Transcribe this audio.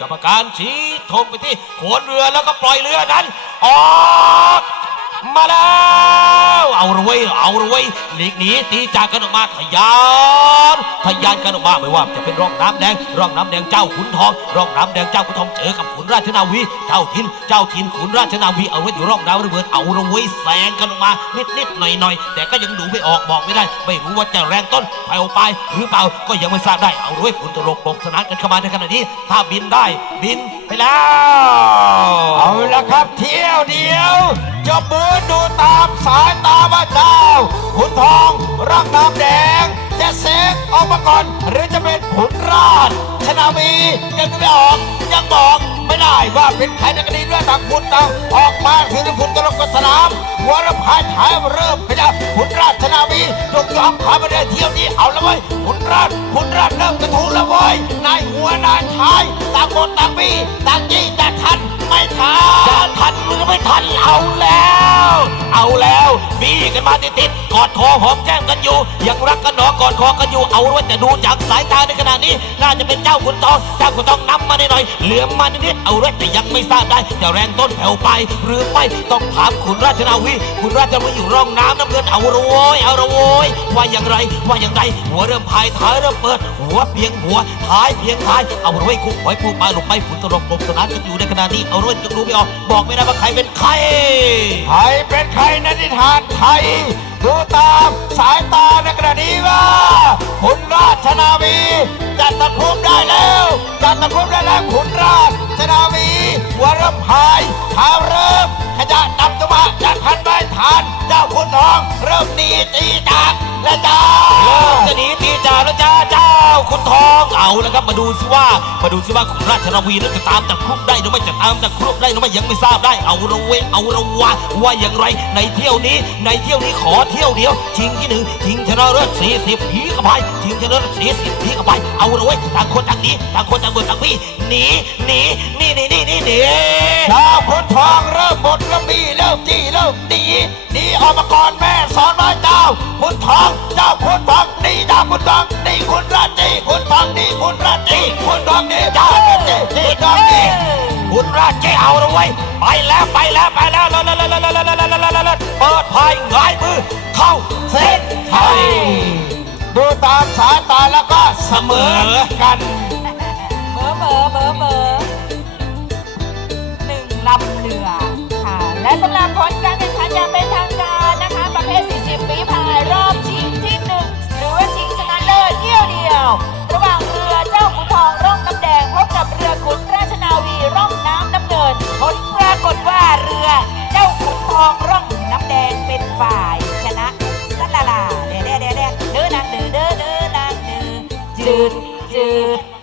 กรรมการชี้ธงไปที่โขนเรือแล้วก็ปล่อยเรือนั้น ออก มาแล้ว เอาละเว้ยเอาละเว้ยหลีกหนีตีจากกันออกมาทะยานทะยานกันออกมาไม่ว่าจะเป็นร่องน้ำแดงร่องน้ำแดงเจ้าขุนทองร่องน้ำแดงเจ้าขุนทองเจอกับขุนราชนาวี เจ้าทินเจ้าทินขุนราชนาวีเอาไว้อยู่ร่องน้ำระเบิดเอาละเว้ยแซงกันออกมานิดนิดๆหน่อยหน่อยๆแต่ก็ยังดูไม่ออกบอกไม่ได้ ไม่รู้ว่าจะแรงต้นไปเอาไปหรือเปล่าก็ยังไม่ทราบได้เอาละเว้ยขุนตลกปกสนานกันเข้ามาในขณะนี้ ถ้าบินได้บินไปแล้วเอาละครับเที่ยวเดียวจะบืนดูตามสายตา ขุนทองร่างน้ำแดงจะเสกออกมาก่อนหรือจะเป็นขุนราชชนาวียังไม่ออกยังบอกไม่ได้ว่าเป็นใครในกรณีเรื่องต่างขุนต่างออกมาถึงขุนตลกกบสนามหัวระพายท้ายเริ่มขยับขุนราชชนาวียกยอมขามาได้เที่ยวนี้เอาละเว้ยขุนราชขุนราชเริ่มกระทุ้งล้วเว้ยนายหัวนายท้ายต่างคนต่างปีต่างจี้ต่างทันไม่ทันจะทันหรือไม่ทันเอาแล้ว เอาแล้วบีกันมาติดติดๆกอดคอหอมแก้มกันอยู่ ยังรักกันหนอกอดคอกันอยู่เอาไว้แต่ดูจากสายตาในขณะนี้ น่าจะเป็นเจ้าขุนทองเจ้าขุนทองนำ เหลือมานิดๆเอาไว้แต่ยังไม่ทราบได้จะแรงต้นแผ่วไป หรือไม่ต้องถามขุนราชนาวีขุนราชนาวีอยู่ร่องน้ำน้ำเงินเอาโวยเอาโวยว่าอย่างไรว่าอย่างไรหัวเริ่มพายท้ายเริ่มเปิด หัวเพียงหัวท้ายเพียงท้ายเอาละเว้ยคุกไว้ปูปลาลงไปฝุ่นตลบลงสนานกันอยู่ในขณะนี้เอาละเว้ยยังดูไม่ออกบอกไม่ได้ว่าใครเป็นใครใครเป็นใครในนิทานไทยดูตามสายตาในกระดีว่าขุนราชนาวีจัดตะคุบได้แล้ว จัดตะครุบได้แล้วขุนราชชนาวีหัวริ่มพายขาวเริ่ม ขยะนำตัวมาจะทันไม้ทาน เจ้าคุณทอง เริ่มดีตีจากและจ้า จ้าคุณทองเอาแล้วครับมาดูสิว่ามาดูสิว่าคุณราชนาวีนั้นจะตามจากครุบได้หรือไม่จะตามจากครุบได้หรือไม่ยังไม่ทราบได้เอาละเว้เอาละวะว่าอย่างไรในเที่ยวนี้ ในเที่ยวนี้ขอเที่ยวเดียวชิงที่หนึ่งชิงชนะเลิศสี่สิบผีกระพายชิงชนะเลิศสี่สิบผีกระพายเอาละเว้ยต่างคนต่างนีต่างคนต่างเบิดต่างพี่หนีหนีหนี่นี่นี่นี่หนีเจ้าขุนทองเริ่มบดเริ่มบีเริ่มจี้เริ่มหนีหนีออกมาก่อนแม่สอนไว้เจ้าขุนทองเจ้าขุนทองหนีเจ้าขุน จ้าขุนจีขุนทองหนีคุณราชเจ้เอาเละเว้ไปแล้วไปแล้วไปแล้วแล้วแล้วแล้วแล้วแล้วแล้วแล้วแล้วเปิดพายหงายมือเข้าเส้นชัยดูตามสายตาแล้วก็เสมอกันเบอร์เบอร์เบอร์เบอร์หนึ่งลำเรือค่ะและสำหรับผล Active